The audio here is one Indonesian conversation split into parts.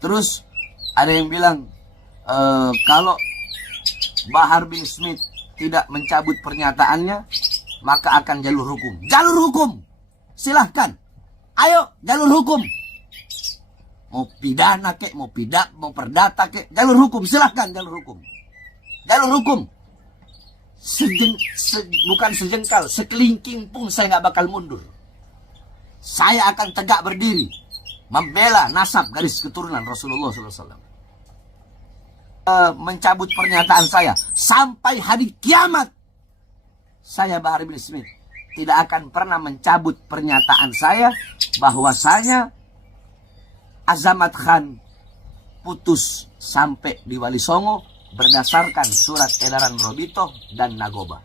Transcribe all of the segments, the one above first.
Terus ada yang bilang kalau Bahar bin Smith tidak mencabut pernyataannya, maka akan jalur hukum. Jalur hukum, silahkan. Ayo, jalur hukum. Mau pidana kek, mau perdata kek, jalur hukum, silahkan jalur hukum. Jalur hukum. Bukan sejengkal, sekelingking pun saya nggak bakal mundur. Saya akan tegak berdiri, membela nasab garis keturunan Rasulullah SAW. Mencabut pernyataan saya sampai hari kiamat. Saya Bahar bin Smith tidak akan pernah mencabut pernyataan saya bahwasanya Azamat Khan putus sampai di Wali Songo berdasarkan surat edaran Robito dan Nagoba.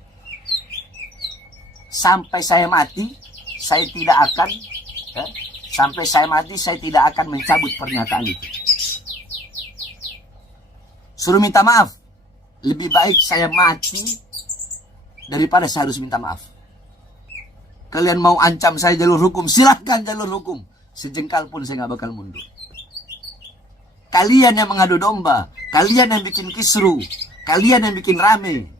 Sampai saya mati, saya tidak akan saya tidak akan mencabut pernyataan itu. Suruh minta maaf. Lebih baik saya mati daripada saya harus minta maaf. Kalian mau ancam saya jalur hukum, silahkan jalur hukum. Sejengkal pun saya nggak bakal mundur. Kalian yang mengadu domba, kalian yang bikin kisru, kalian yang bikin rame.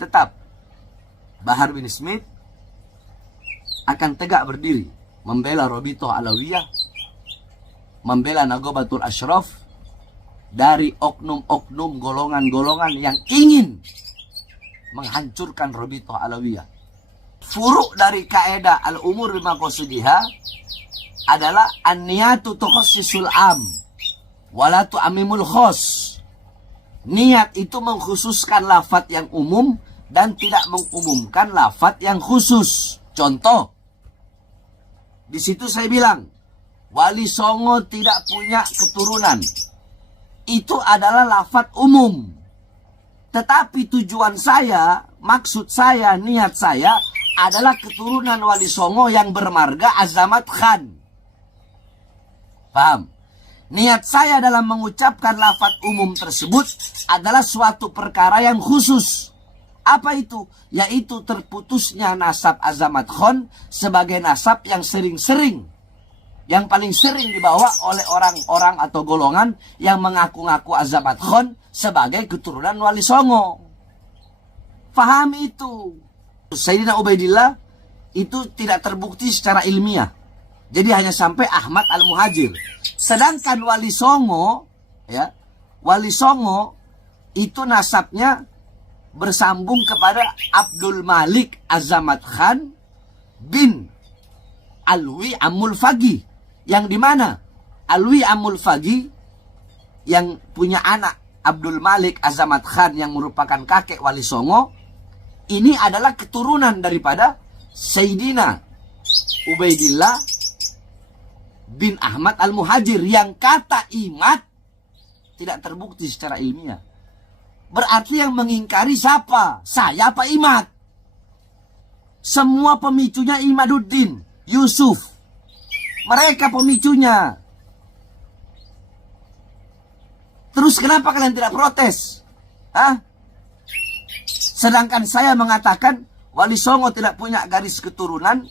Tetap Bahar bin Smith akan tegak berdiri membela Robito Alawiyah, membela Nagobatul Ashraf dari oknum-oknum golongan-golongan yang ingin menghancurkan Robito Alawiyah. Furuk dari kaedah al-umur bimaqasidiha adalah an-niyatu tukhassisul am wala tu'ammimul khos. Niat itu mengkhususkan lafaz yang umum dan tidak mengumumkan lafaz yang khusus. Contoh, di situ saya bilang Wali Songo tidak punya keturunan. Itu adalah lafaz umum. Tetapi tujuan saya, maksud saya, niat saya adalah keturunan Wali Songo yang bermarga Azamat Khan. Paham? Niat saya dalam mengucapkan lafaz umum tersebut adalah suatu perkara yang khusus. Apa itu? Yaitu terputusnya nasab Azamat Khan sebagai nasab yang sering-sering, yang paling sering dibawa oleh orang-orang atau golongan yang mengaku-ngaku Azamat Khan sebagai keturunan Wali Songo. Fahami itu. Sayyidina Ubaidillah itu tidak terbukti secara ilmiah. Jadi hanya sampai Ahmad Al-Muhajir. Sedangkan Wali Songo, ya, Wali Songo itu nasabnya bersambung kepada Abdul Malik Azamat Khan bin Alwi Amul Fagi, yang dimana Alwi Amul Fagi yang punya anak Abdul Malik Azamat Khan yang merupakan kakek Wali Songo, ini adalah keturunan daripada Sayyidina Ubaidillah bin Ahmad Al-Muhajir, yang kata imat tidak terbukti secara ilmiah. Berarti yang mengingkari siapa? Saya apa Imat? Semua pemicunya Imaduddin, Yusuf. Mereka pemicunya. Terus kenapa kalian tidak protes? Hah? Sedangkan saya mengatakan Wali Songo tidak punya garis keturunan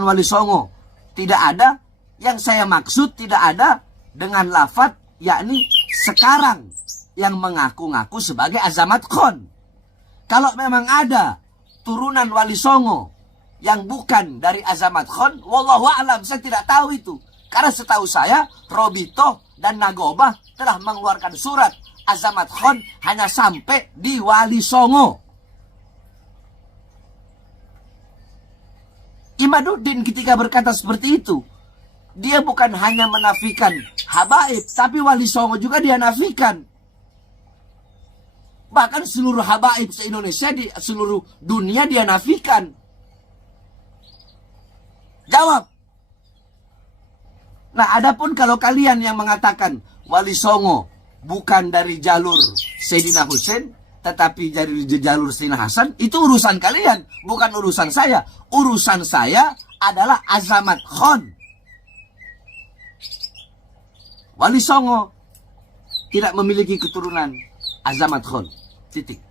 Wali Songo tidak ada. Yang saya maksud tidak ada dengan lafaz yakni sekarang yang mengaku-ngaku sebagai Azamat Khan. Kalau memang ada turunan Wali Songo yang bukan dari Azamat Khan, wallahu a'lam, saya tidak tahu itu. Karena setahu saya Robito dan Nagoba telah mengeluarkan surat Azamat Khan hanya sampai di Wali Songo. Imaduddin ketika berkata seperti itu, dia bukan hanya menafikan habaib, tapi Wali Songo juga dia nafikan. Bahkan seluruh habaib se-Indonesia, di seluruh dunia dia nafikan. Jawab. Nah, adapun kalau kalian yang mengatakan Wali Songo bukan dari jalur Sayyidina Husain, tetapi dari jalur Sayyidina Hasan, itu urusan kalian, bukan urusan saya. Urusan saya adalah Azamat Khan. Wali Songo tidak memiliki keturunan Azamat Khan. Titik.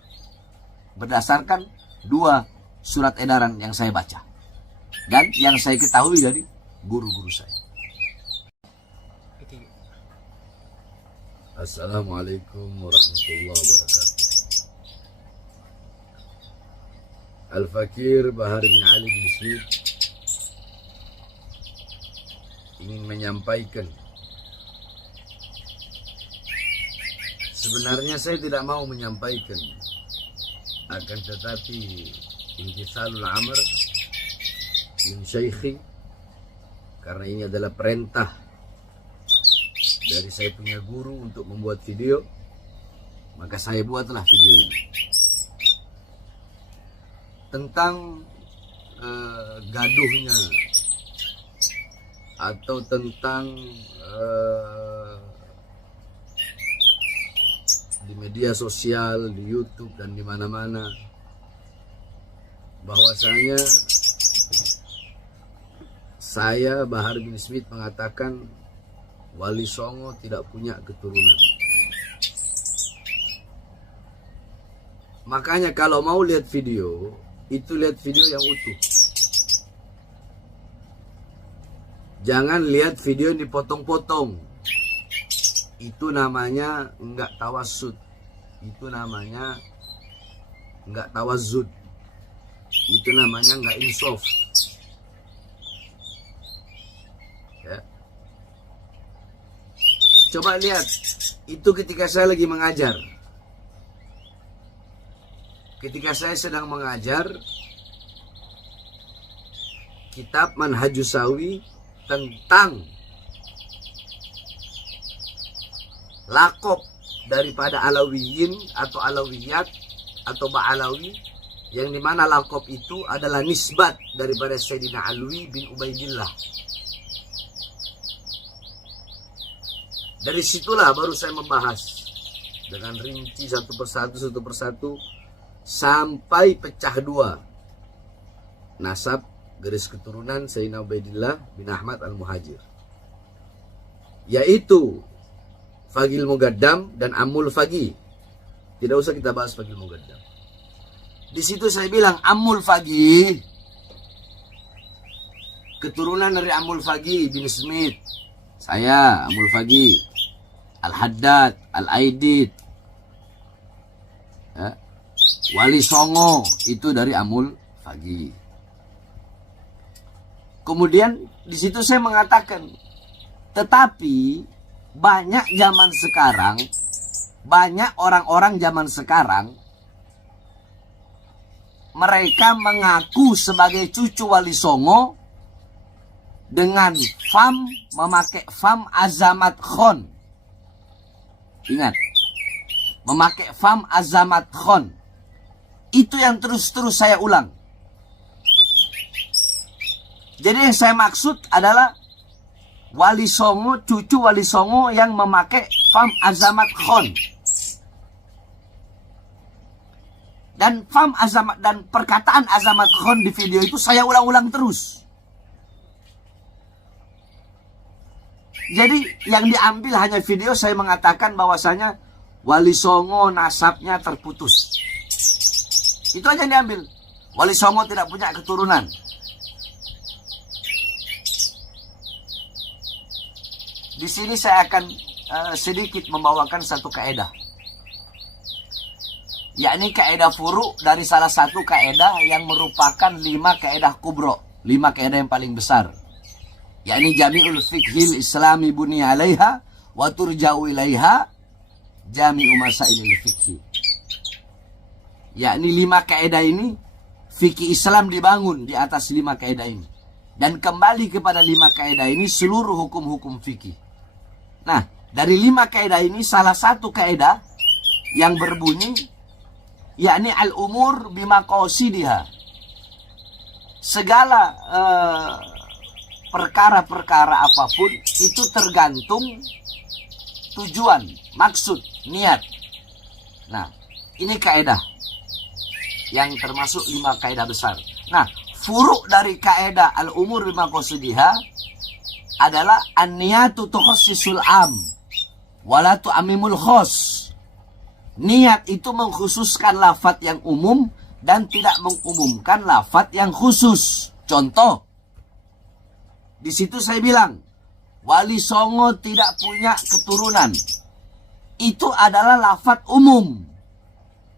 Berdasarkan 2 surat edaran yang saya baca dan yang saya ketahui dari guru-guru saya. Assalamualaikum warahmatullahi wabarakatuh. Al-Fakir Bahar bin Ali bin Smith ingin menyampaikan, sebenarnya saya tidak mau menyampaikan, akan tetapi intisalul amr min syaikhi, karena ini adalah perintah dari saya punya guru untuk membuat video, maka saya buatlah video ini tentang gaduhnya atau tentang di media sosial, di YouTube dan di mana-mana, bahwasanya saya Bahar bin Smith mengatakan Wali Songo tidak punya keturunan. Makanya kalau mau lihat video, itu lihat video yang utuh. Jangan lihat video yang dipotong-potong. Itu namanya enggak tawasud. Itu namanya enggak tawazud. Itu namanya enggak insaf. Ya. Coba lihat, itu ketika saya lagi mengajar. Ketika saya sedang mengajar kitab Manhajus Sawi tentang lakop daripada Alawiyin atau Alawiyat atau Ba'alawi, yang dimana lakop itu adalah nisbat daripada Sayyidina Alwi bin Ubaidillah. Dari situlah baru saya membahas dengan rinci satu persatu sampai pecah dua nasab garis keturunan Sayyidina Ubaidillah bin Ahmad al-Muhajir, yaitu Fagil Mugaddam dan Amul Fagi. Tidak usah kita bahas Fagil Mugaddam. Di situ saya bilang Amul Fagi keturunan dari Amul Fagi bin Smith. Saya Amul Fagi, Al-Haddad, Al-Aidid, ya. Wali Songo itu dari Amul Fagi. Kemudian di situ saya mengatakan, tetapi banyak zaman sekarang, banyak orang-orang zaman sekarang, mereka mengaku sebagai cucu Wali Songo dengan memakai fam Azamat Khon. Ingat, memakai fam Azamat Khon. Itu yang terus-terus saya ulang. Jadi yang saya maksud adalah Wali Songo, cucu Wali Songo yang memakai fam Azamat Khon. Dan fam Azamat dan perkataan Azamat Khon di video itu saya ulang-ulang terus. Jadi yang diambil hanya video saya mengatakan bahwasanya Wali Songo nasabnya terputus. Itu aja yang diambil. Wali Songo tidak punya keturunan. Di sini saya akan sedikit membawakan satu kaedah. Yakni kaedah furu dari salah satu kaedah yang merupakan 5 kaedah kubro. 5 kaedah yang paling besar. Yakni jami'ul fiqhil islami buniya alaiha wa turja'u ilaiha jami'u masailil fiqhi. Yakni 5 kaedah ini, fikih Islam dibangun di atas 5 kaedah ini. Dan kembali kepada 5 kaedah ini seluruh hukum-hukum fikih. Nah, dari 5 kaedah ini salah satu kaedah yang berbunyi yakni al-umur bimaqasidiha. Segala perkara-perkara apapun itu tergantung tujuan, maksud, niat. Nah, ini kaedah yang termasuk 5 kaedah besar. Nah, furuk dari kaedah al-umur bimaqasidiha adalah an-niyatu tukhassisul am wala tu'ammimul khos. Niat itu mengkhususkan lafaz yang umum dan tidak mengumumkan lafaz yang khusus. Contoh, di situ saya bilang Wali Songo tidak punya keturunan. itu adalah lafadz umum.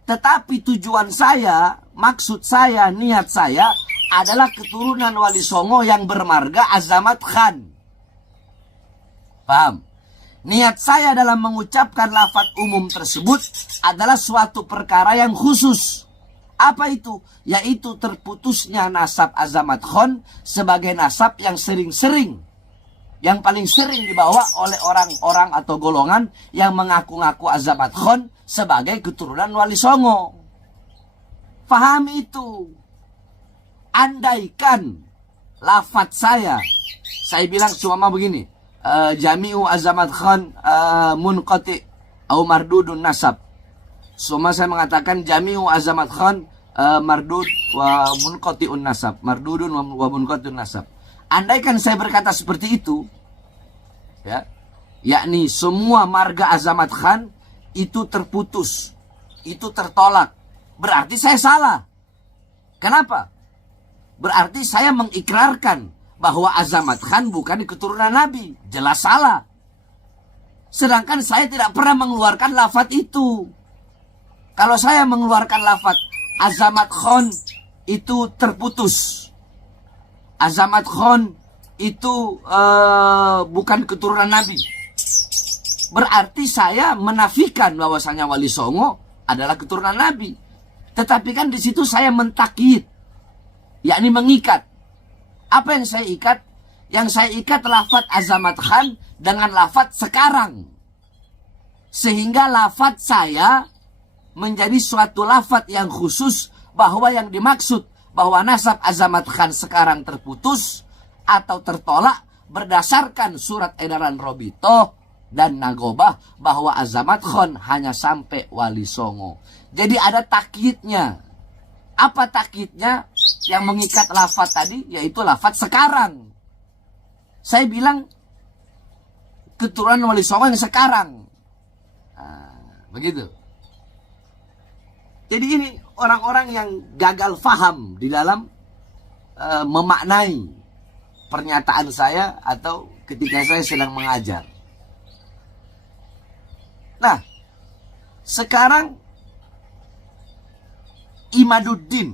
Tetapi tujuan saya, maksud saya, niat saya adalah keturunan Wali Songo yang bermarga Azamat Khan. Paham? Niat saya dalam mengucapkan lafadz umum tersebut adalah suatu perkara yang khusus. Apa itu? Yaitu terputusnya nasab Azamat Khan sebagai nasab yang sering-sering, yang paling sering dibawa oleh orang-orang atau golongan yang mengaku-ngaku Azamat Khan sebagai keturunan Wali Songo. Fahami itu. Andaikan lafadz saya bilang cuma begini, Jami'u Azamat Khan munqati atau mardudun nasab. Semua saya mengatakan Jami'u Azamat Khan mardud wa munqati'un nasab. Mardudun wa munqati'un nasab. Andaikan saya berkata seperti itu, ya, yakni semua marga Azamat Khan itu terputus, itu tertolak, berarti saya salah. Kenapa? Berarti saya mengikrarkan bahwa Azamat Khan bukan keturunan Nabi. Jelas salah. Sedangkan saya tidak pernah mengeluarkan lafadz itu. Kalau saya mengeluarkan lafadz Azamat Khan itu terputus, Azamat Khan itu bukan keturunan Nabi, berarti saya menafikan bahwasanya Wali Songo adalah keturunan Nabi. Tetapi kan di situ saya mentakyid, yakni mengikat. Apa yang saya ikat? Yang saya ikat lafadz Azamat Khan dengan lafadz sekarang. Sehingga lafadz saya menjadi suatu lafadz yang khusus, bahwa yang dimaksud bahwa nasab Azamat Khan sekarang terputus atau tertolak berdasarkan surat edaran Robitoh dan Nagobah bahwa Azamat Khan hanya sampai Wali Songo. Jadi ada takyidnya. Apa takyidnya yang mengikat lafadz tadi? Yaitu lafadz sekarang. Saya bilang keturunan Wali Songo yang sekarang. Nah, begitu. Jadi ini orang-orang yang gagal faham di dalam memaknai pernyataan saya atau ketika saya sedang mengajar. Nah, sekarang Imaduddin,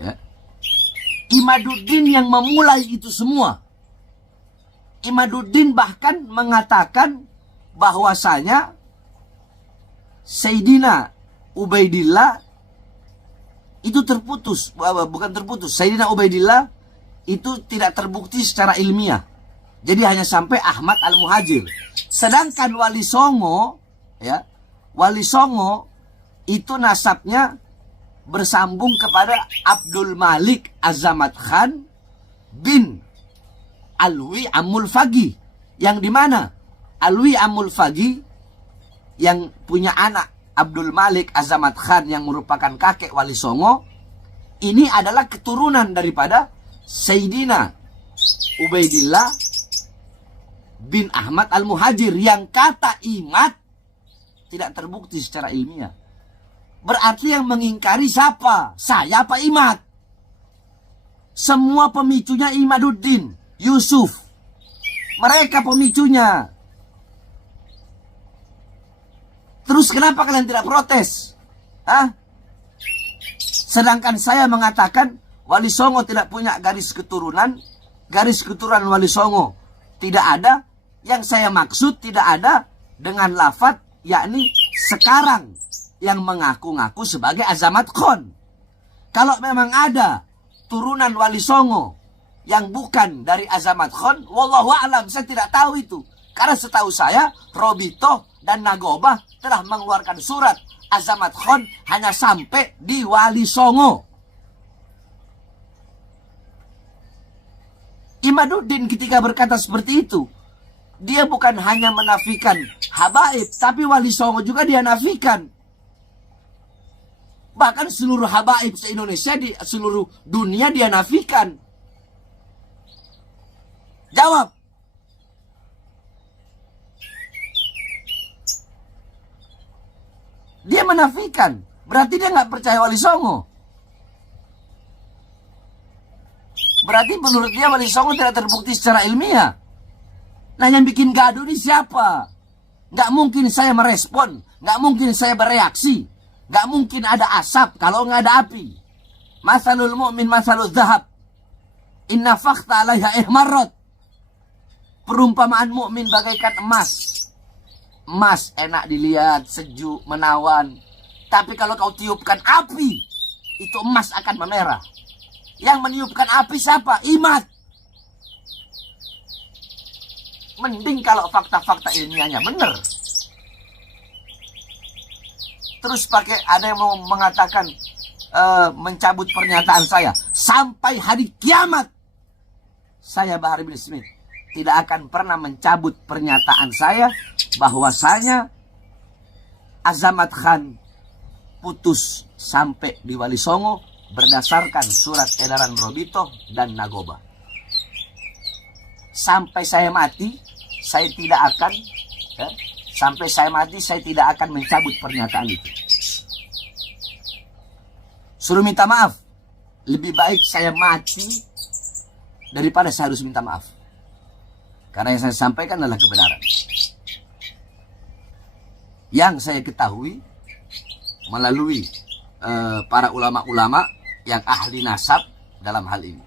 ya, Imaduddin yang memulai itu semua. Imaduddin bahkan mengatakan bahwasanya Sayyidina Ubaidillah itu terputus, bukan terputus. Sayyidina Ubaidillah itu tidak terbukti secara ilmiah. Jadi hanya sampai Ahmad Al-Muhajir. Sedangkan Wali Songo, ya, Wali Songo itu nasabnya bersambung kepada Abdul Malik Azamat Khan bin Alwi Amul Fagi, yang dimana Alwi Amul Fagi yang punya anak Abdul Malik Azamat Khan yang merupakan kakek Wali Songo, ini adalah keturunan daripada Sayyidina Ubaidillah bin Ahmad Al-Muhajir, yang kata Imad tidak terbukti secara ilmiah. Berarti yang mengingkari siapa? Saya apa Imad? Semua pemicunya Imaduddin, Yusuf. Mereka pemicunya. Terus kenapa kalian tidak protes? Hah? Sedangkan saya mengatakan Wali Songo tidak punya garis keturunan Wali Songo tidak ada. Yang saya maksud tidak ada dengan lafadz yakni sekarang yang mengaku-ngaku sebagai Azamat Khan. Kalau memang ada turunan Wali Songo yang bukan dari Azamat Khan, wallahu a'lam, saya tidak tahu itu. Karena setahu saya Robitoh dan Nagobah telah mengeluarkan surat Azamat Khan hanya sampai di Wali Songo. Imaduddin ketika berkata seperti itu, dia bukan hanya menafikan habaib, tapi Wali Songo juga dia nafikan. Bahkan seluruh habaib se-Indonesia, di seluruh dunia dia nafikan. Jawab. Dia menafikan. Berarti dia nggak percaya Wali Songo. Berarti menurut dia Wali Songo tidak terbukti secara ilmiah. Nah, yang bikin gaduh ini siapa? Nggak mungkin saya merespon, nggak mungkin saya bereaksi, nggak mungkin ada asap kalau nggak ada api. Masalul mu'min masalul zahab. Inna fakta alaiha ihmarrat. Perumpamaan mukmin bagaikan emas. Emas enak dilihat, sejuk, menawan. Tapi kalau kau tiupkan api, itu emas akan memerah. Yang meniupkan api siapa? Imat. Mending kalau fakta-fakta ilmiahnya benar. Terus pakai ada yang mau mengatakan mencabut pernyataan saya sampai hari kiamat. Saya Bahar bin Smith tidak akan pernah mencabut pernyataan saya bahwasanya Azamat Khan putus sampai di Wali Songo berdasarkan surat edaran Robito dan Nagoba. Sampai saya mati, saya tidak akan saya tidak akan mencabut pernyataan itu. Suruh minta maaf. Lebih baik saya mati daripada saya harus minta maaf. Karena yang saya sampaikan adalah kebenaran. Yang saya ketahui melalui para ulama-ulama yang ahli nasab dalam hal ini.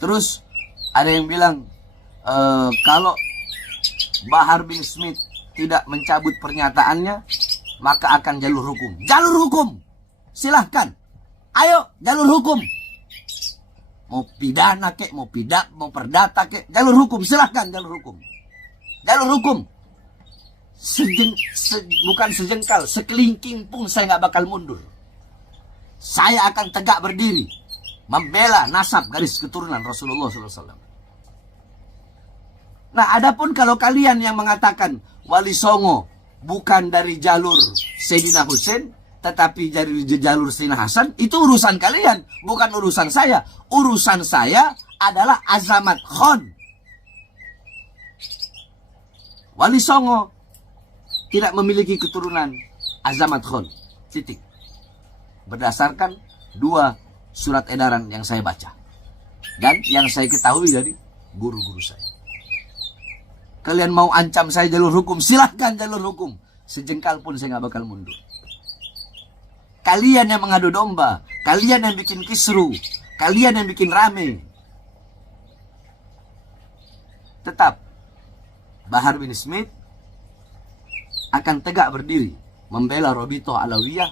Terus ada yang bilang kalau Bahar bin Smith tidak mencabut pernyataannya, maka akan jalur hukum. Jalur hukum, silahkan. Ayo jalur hukum. Mau pidana kek, mau perdata kek, jalur hukum, silahkan jalur hukum. Jalur hukum. Bukan sejengkal, sekelingking pun saya nggak bakal mundur. Saya akan tegak berdiri, membela nasab garis keturunan Rasulullah SAW. Nah, adapun kalau kalian yang mengatakan Wali Songo bukan dari jalur Sayyidina Hussein, tetapi dari jalur Sayyidina Hasan, itu urusan kalian, bukan urusan saya. Urusan saya adalah Azamat Khan. Wali Songo tidak memiliki keturunan Azamat Khan. Titik. Berdasarkan 2 surat edaran yang saya baca. Dan yang saya ketahui dari guru-guru saya. Kalian mau ancam saya jalur hukum, silahkan jalur hukum. Sejengkal pun saya nggak bakal mundur. Kalian yang mengadu domba, kalian yang bikin kisru, kalian yang bikin rame. Tetap Bahar bin Smith akan tegak berdiri membela Robito Alawiyah,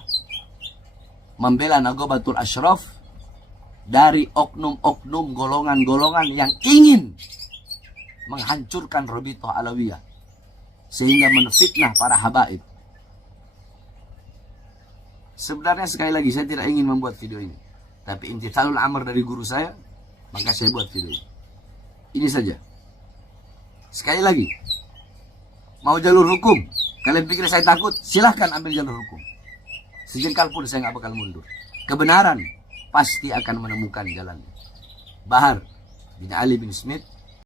membela Nagobatul Ashraf dari oknum-oknum golongan-golongan yang ingin menghancurkan Robito Alawiyah sehingga menfitnah para habaib. Sebenarnya sekali lagi saya tidak ingin membuat video ini, tapi imtithalul amr dari guru saya, maka saya buat video ini. Ini saja. Sekali lagi, mau jalur hukum, kalian pikir saya takut? Silahkan ambil jalur hukum. Sejengkal pun saya nggak bakal mundur. Kebenaran pasti akan menemukan jalannya. Bahar bin Ali bin Smith